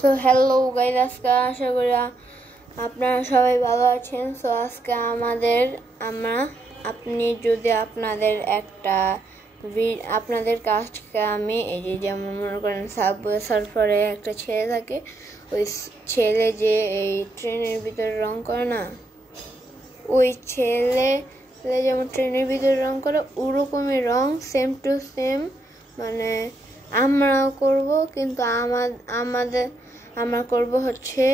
So hello guys, আজকে আশা করি আপনারা সবাই ভালো আছেন। সো আজকে আপনি যদি আপনাদের কাজকে আমি এই যে যেমন মনে করেন সাবওয়ে সার্ফারে একটা ছেলে থাকে, ওই ছেলে যে এই ট্রেনের ভিতরে রং করে না, ওই ছেলে যেমন ট্রেনের ভিতরে রং করে ওরকমই রং সেম টু সেম মানে আমরাও করব, কিন্তু আমরা করব হচ্ছে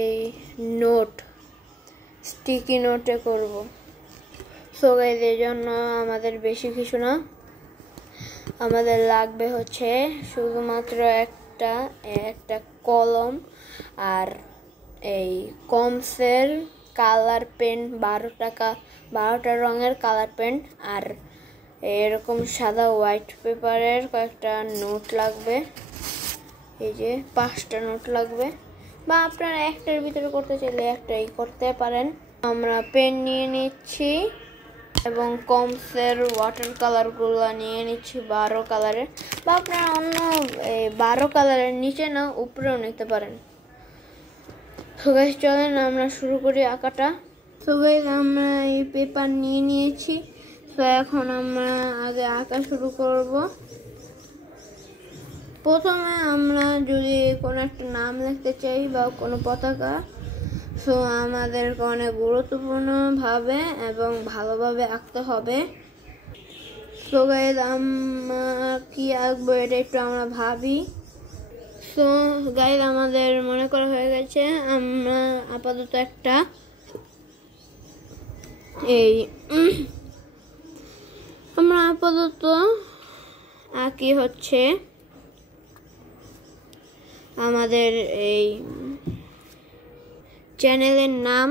এই স্টিকি নোটে করব। সো গাইস, এর জন্য আমাদের বেশি কিছু না, আমাদের লাগবে হচ্ছে শুধুমাত্র একটা কলম আর এই কমসের কালার পেন, 12টা রঙের কালার পেন, আর এরকম সাদা হোয়াইট পেপারের কয়েকটা নোট লাগবে। এই যে 5টা নোট লাগবে, বা আপনারা একটার ভিতরে করতে চাইলে একটাই করতে পারেন। আমরা পেন নিয়ে নিচ্ছি এবং কমসের ওয়াটার কালারগুলো নিয়ে নিচ্ছি 12 কালারের, বা আপনারা অন্য 12 কালারের নিচে না উপরেও নিতে পারেন। তো গাইস, চলেন আমরা শুরু করি আঁকাটা। তো গাইস, আমরা এই পেপার নিয়ে নিয়েছি। তো এখন আমরা আগে আঁকা শুরু করব। প্রথমে আমরা যদি কোনো একটা নাম লিখতে চাই বা কোনো পতাকা, সো আমাদেরকে অনেক গুরুত্বপূর্ণভাবে এবং ভালোভাবে আঁকতে হবে। সো গাইস, আমরা কি আঁকবো এটা একটু আমরা ভাবি। সো গাইস, আমাদের মনে করা হয়ে গেছে। আমরা আপাতত আঁকি হচ্ছে আমাদের এই চ্যানেলের নাম।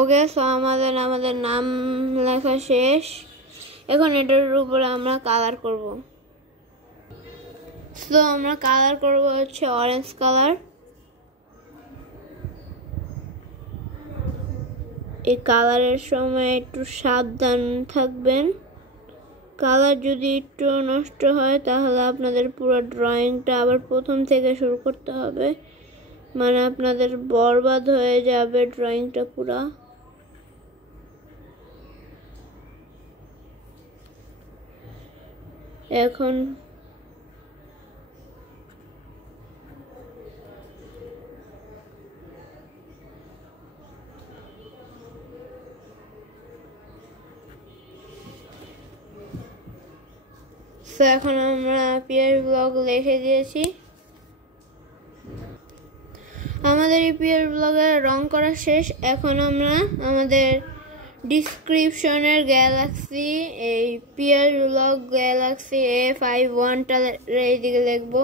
ওকে, সো আমাদের নাম লেখা শেষ। এখন এটার উপরে আমরা কালার করব। সো আমরা কালার করব হচ্ছে অরেঞ্জ কালার। এই কালারের সময় একটু সাবধান থাকবেন, কালার যদি একটু নষ্ট হয় তাহলে আপনাদের পুরো ড্রয়িংটা আবার প্রথম থেকে শুরু করতে হবে, মানে আপনাদের বরবাদ হয়ে যাবে ড্রয়িংটা পুরা। এখন আমরা পিয়ার ব্লগ লিখে দিয়েছি। আমাদের এই পিয়ার ব্লগে রং করা শেষ। এখন আমরা আমাদের ডিসক্রিপশনের গ্যালাক্সি, এই পিয়ার ব্লগ গ্যালাক্সি A51টা এইদিকে লিখবো।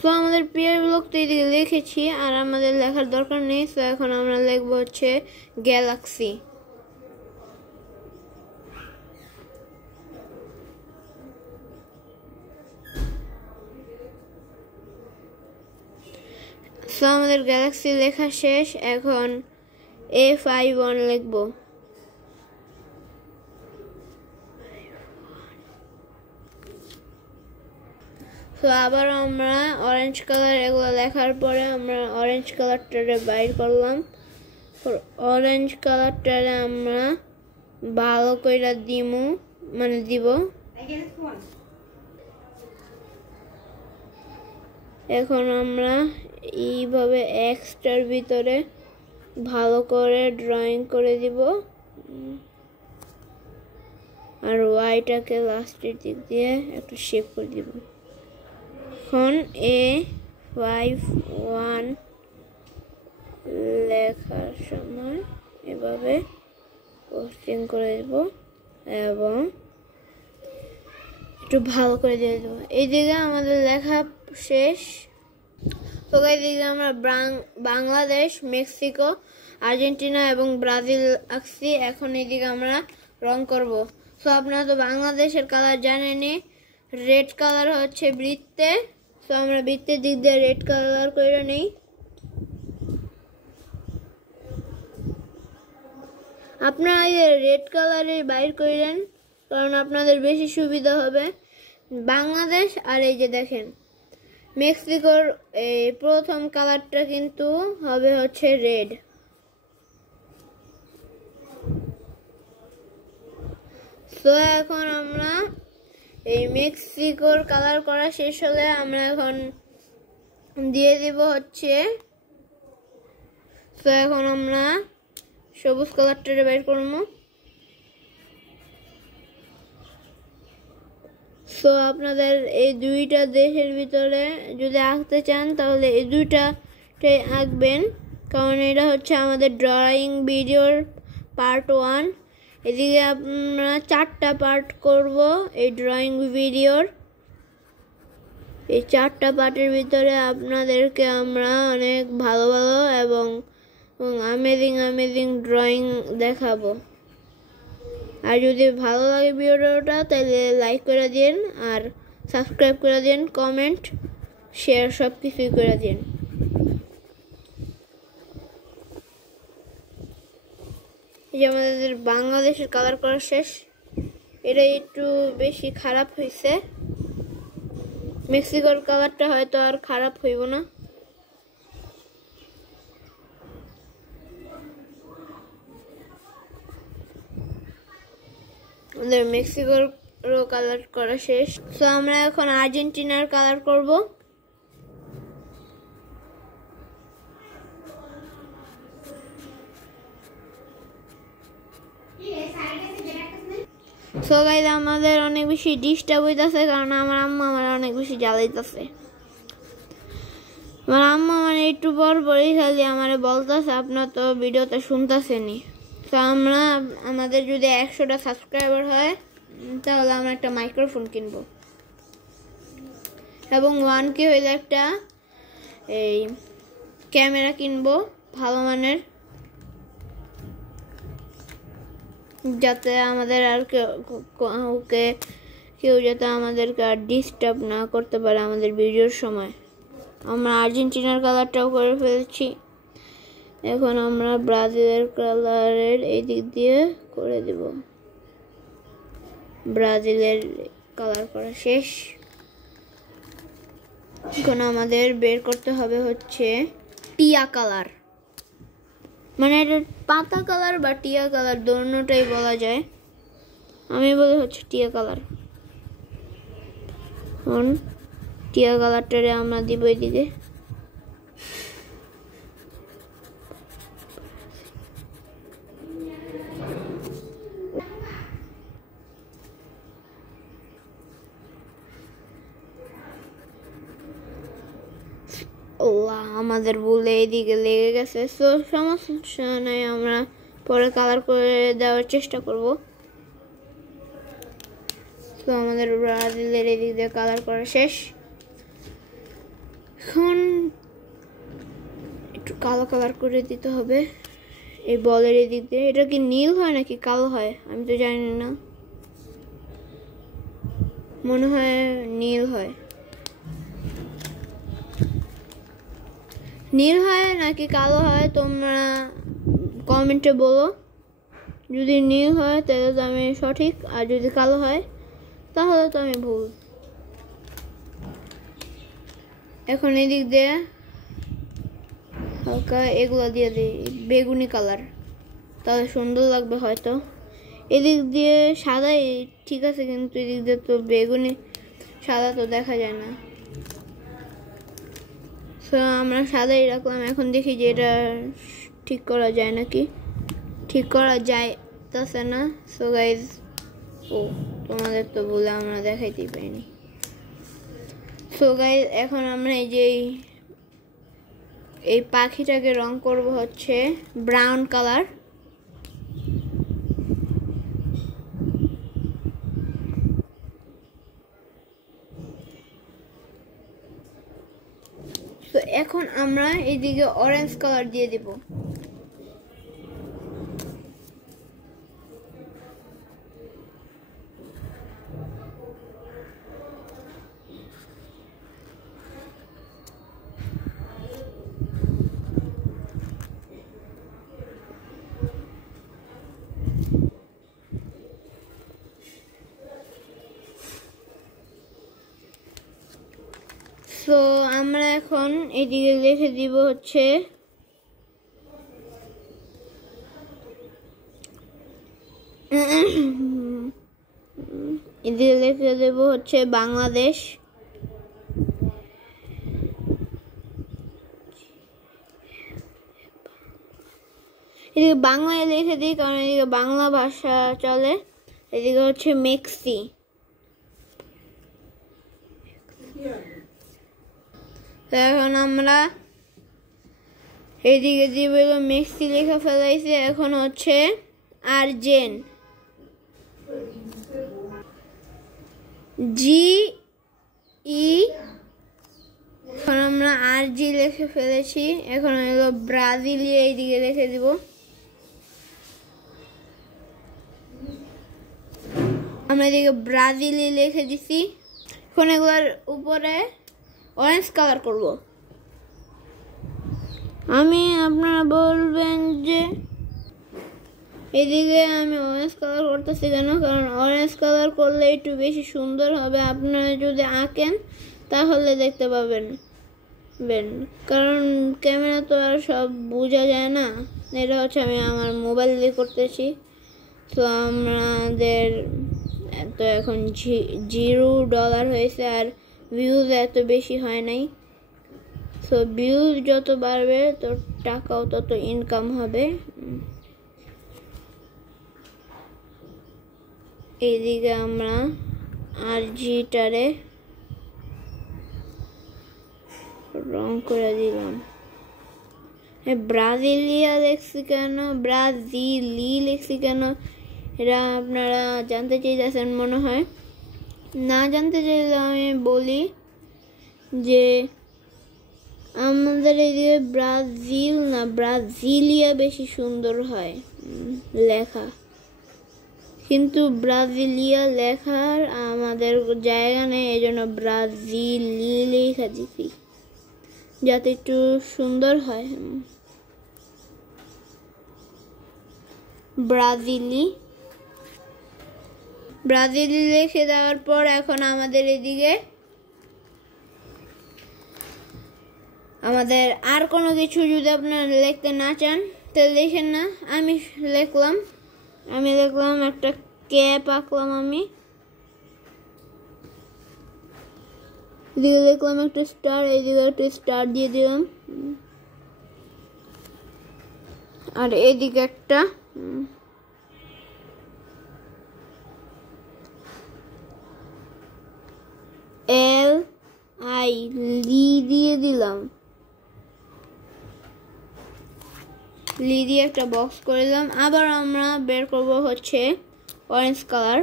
তো আমাদের পিয়ার ব্লগ তো এইদিকে লিখেছি, আর আমাদের লেখার দরকার নেই। তো এখন আমরা লিখবো হচ্ছে গ্যালাক্সি। তো আমাদের গ্যালাক্সি লেখা শেষ। এখন A51 লিখব। তো আবার আমরা অরেঞ্জ কালার এগুলো লেখার পরে আমরা অরেঞ্জ কালারটারে বাইর করলাম। অরেঞ্জ কালারটারে আমরা ভালো করে দিব। এখন আমরা এইভাবে এক্সটার ভিতরে ভালো করে ড্রয়িং করে দিব, আর ওয়াইটাকে লাস্টের দিক দিয়ে একটু শেপ করে দিব। এখন A51 লেখার সময় এভাবে পোস্টিং করে দিব এবং একটু ভালো করে দিয়ে দেবো। এইদিকে আমাদের লেখা শেষ। তো গাইস এই যে আমরা বাংলাদেশ, মেক্সিকো, আর্জেন্টিনা এবং ব্রাজিল আঁকছি। এখন এইদিকে আমরা রং করব। তো আপনারা তো বাংলাদেশের কালার জানেনই, রেড কালার হচ্ছে বৃত্তে। তো আমরা বৃত্তের দিক দিয়ে রেড কালার করে নেই। আপনারা রেড কালারে বাইর করেন, কারণ আপনাদের বেশি সুবিধা হবে। বাংলাদেশ আর এই যে দেখেন মেক্সিকোর এই প্রথম কালারটা কিন্তু হবে হচ্ছে রেড। তো এখন আমরা এই মেক্সিকোর কালার করা শেষ হলে আমরা এখন দিয়ে দিব হচ্ছে, তো এখন আমরা সবুজ কালারটা বের করবো। তো আপনাদের এই দুইটা দেশের ভিতরে যদি আঁকতে চান তাহলে এই দুইটাটাই আঁকবেন, কারণ এটা হচ্ছে আমাদের ড্রয়িং ভিডিওর পার্ট 1। এদিকে আমরা 4টা পার্ট করব এই ড্রয়িং ভিডিওর। এই 4টা পার্টের ভিতরে আপনাদেরকে আমরা অনেক ভালো ভালো এবং আমেজিং ড্রয়িং দেখাবো। আর যদি ভালো লাগে ভিডিওটা তাহলে লাইক করে দিন, আর সাবস্ক্রাইব করে দিন, কমেন্ট শেয়ার সব কিছুই করে দিন। এই যে আমাদের বাংলাদেশের কালার করা শেষ। এটা একটু বেশি খারাপ হয়েছে, মেক্সিকোর কালারটা হয়তো আর খারাপ হইব না। আমাদের মেক্সিকোর কালার করা শেষ। তো আমরা এখন আর্জেন্টিনার কালার করব। সো গাইস আমাদের অনেক বেশি ডিস্টার্ব হইতাছে, কারণ আমার আম্মা আমার অনেক বেশি জ্বালাইতেছে। আমার আম্মা মানে একটু পরই খালি আমার বলতেছে আপনার তো ভিডিওটা শুনতেছেনি। তো আমরা আমাদের যদি 100টা সাবস্ক্রাইবার হয় তাহলে আমরা একটা মাইক্রোফোন কিনবো, এবং 1K হইলে একটা এই ক্যামেরা কিনবো ভালো মানের, যাতে আমাদের আর কেউ যাতে আমাদেরকে আর ডিস্টার্ব না করতে পারে আমাদের ভিডিওর সময়। আমরা আর্জেন্টিনার কালারটাও করে ফেলেছি। এখন আমরা ব্রাজিলের কালারের এই দিক দিয়ে করে দেব। ব্রাজিলের কালার করা শেষ। এখন আমাদের বের করতে হবে হচ্ছে টিয়া কালার, মানে এটা পাতা কালার বা টিয়া কালার দুটোটাই বলা যায়। আমি বলি হচ্ছে টিয়া কালার। এখন টিয়া কালারটারে আমরা দিব এদিকে। আমাদের বলে এদিকে লেগে গেছে, তো সমস্যা নাই, আমরা পরে কালার করে দেওয়ার চেষ্টা করব। তো আমাদের ব্রাজিলের এদিক দিয়ে কালার করা শেষ। এখন একটু কালো কালার করে দিতে হবে এই বলের এদিক দিয়ে। এটা কি নীল হয় নাকি কালো হয় আমি তো জানি না, মনে হয় নীল হয়। নীল হয় নাকি কালো হয় তোমরা কমেন্টে বলো। যদি নীল হয় তাহলে তো আমি সঠিক, আর যদি কালো হয় তাহলে তো আমি ভুল। এখন এদিক দিয়ে হালকা এগুলো দিয়ে দিই বেগুনি কালার, তাহলে সুন্দর লাগবে হয়তো। এদিক দিয়ে সাদাই ঠিক আছে, কিন্তু এদিক দিয়ে তো বেগুনি সাদা তো দেখা যায় না। তো আমরা সাদাই রাখলাম। এখন দেখি যে এটা ঠিক করা যায় নাকি। ঠিক করা যাইতেছে না। সো গাইজ, ও তোমাদের তো বলে আমরা দেখাইতেই পাইনি। সো গাইজ এখন আমরা এই যে এই পাখিটাকে রং করব হচ্ছে ব্রাউন কালার। তো এখন আমরা এদিকে অরেঞ্জ কালার দিয়ে দিব। তো আমরা এখন এদিকে লিখে দিব হচ্ছে এদিকে লিখে দেব হচ্ছে বাংলাদেশ। এদিকে বাংলায় লিখে দিই কারণ এদিকে বাংলা ভাষা চলে। এদিকে হচ্ছে মেক্সি। এখন আমরা এদিকে যেগুলো মেক্সি লেখা ফেলাইছে, এখন হচ্ছে আর্জেন, জি ই। এখন আমরা আরজি লিখে ফেলেছি। এখন এগুলো ব্রাজিলিয়া এইদিকে লিখে দিব। আমরা এদিকে ব্রাজিলি লিখে দিছি। এখন এগুলোর উপরে অরেঞ্জ কালার করব। আপনারা বলবেন যে এদিকে আমি অরেঞ্জ কালার করতেছি কেন, কারণ অরেঞ্জ কালার করলে একটু বেশি সুন্দর হবে। আপনারা যদি আঁকেন তাহলে দেখতে পাবেন, কারণ ক্যামেরা তো আর সব বোঝা যায় না। এটা হচ্ছে আমি আমার মোবাইল দিয়ে করতেছি। তো আমাদের তো এখন $0 হয়েছে, আর ভিউজ এত বেশি হয় নাই। তো ভিউজ যত বাড়বে তো টাকাও তত ইনকাম হবে। এইদিকে আমরা আরজিটারে রং করে দিলাম। ব্রাজিলিয়া লেখছি কেন, ব্রাজিলি লেখছি কেন, এটা আপনারা জানতে চাইতেছেন মনে হয়। না জানতে চাইলে আমি বলি যে আমাদের এদিকে ব্রাজিল না ব্রাজিলিয়া বেশি সুন্দর হয় লেখা, কিন্তু ব্রাজিলিয়া লেখার আমাদের জায়গা নেই, এই জন্য ব্রাজিলি লেখা দিছি যাতে একটু সুন্দর হয়। ব্রাজিলি লিখে দেওয়ার পর এখন আমাদের এদিকে আমাদের আর কোনো কিছু যদি আপনারা লিখতে না চান তাহলে লিখেন না। আমি লিখলাম একটা ক্যাপ আঁকলাম। আমি এদিকে লিখলাম একটা স্টার, এইদিকে একটা স্টার দিয়ে দিলাম, আর এইদিকে একটা LI লি দিয়ে দিলাম। লি দিয়ে একটা বক্স করে দিলাম। আবার আমরা বের করব হচ্ছে অরেঞ্জ কালার।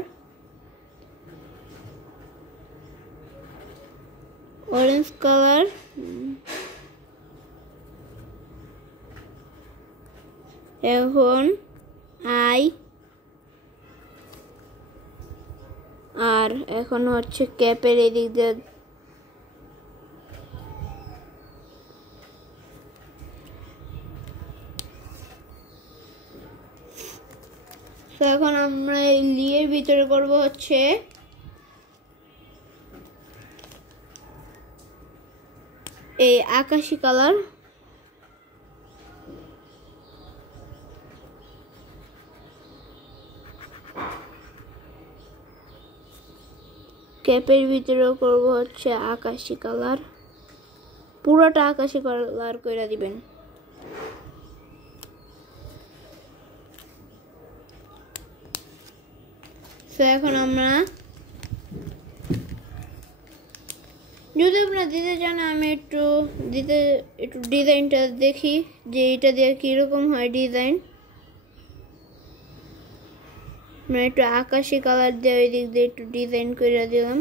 এখন আই, আর এখন হচ্ছে ক্যাপের এদিক দিয়ে তো এখন আমরা এই লিয়ের ভিতরে করব হচ্ছে এই আকাশি কালার। ক্যাপের ভিতরেও করব হচ্ছে আকাশি কালার, পুরোটা আকাশি কালার করে দিবেন। তো এখন আমরা যদি আপনারা দিতে চান, আমি একটু ডিজাইনটা দেখি যে এটা দিয়ে কিরকম হয় ডিজাইন। আমরা একটু আকাশি কালার দিয়ে ওই দিক দিয়ে একটু ডিজাইন করে দিলাম।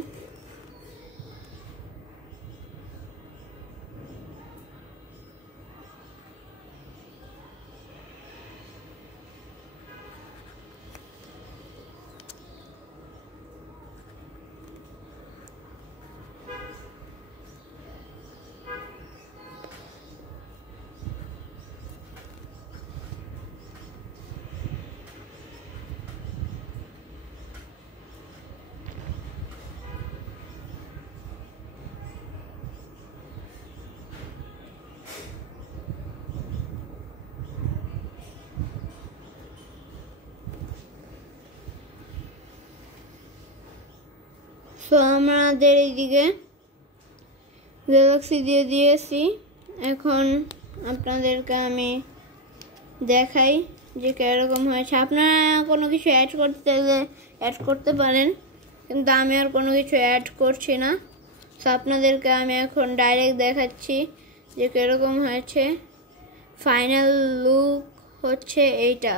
সো আমাদের এইদিকে গ্যালাক্সি দিয়ে দিয়েছি। এখন আপনাদেরকে আমি দেখাই যে কিরকম হয়েছে। আপনারা কোনো কিছু অ্যাড করতে চাইলে অ্যাড করতে পারেন, কিন্তু আমি আর কোনো কিছু অ্যাড করছি না। সো আপনাদেরকে আমি এখন ডাইরেক্ট দেখাচ্ছি যে কিরকম হয়েছে। ফাইনাল লুক হচ্ছে এইটা।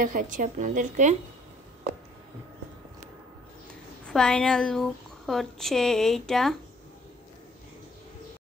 দেখাচ্ছি আপনাদেরকে, ফাইনাল লুক হচ্ছে এইটা।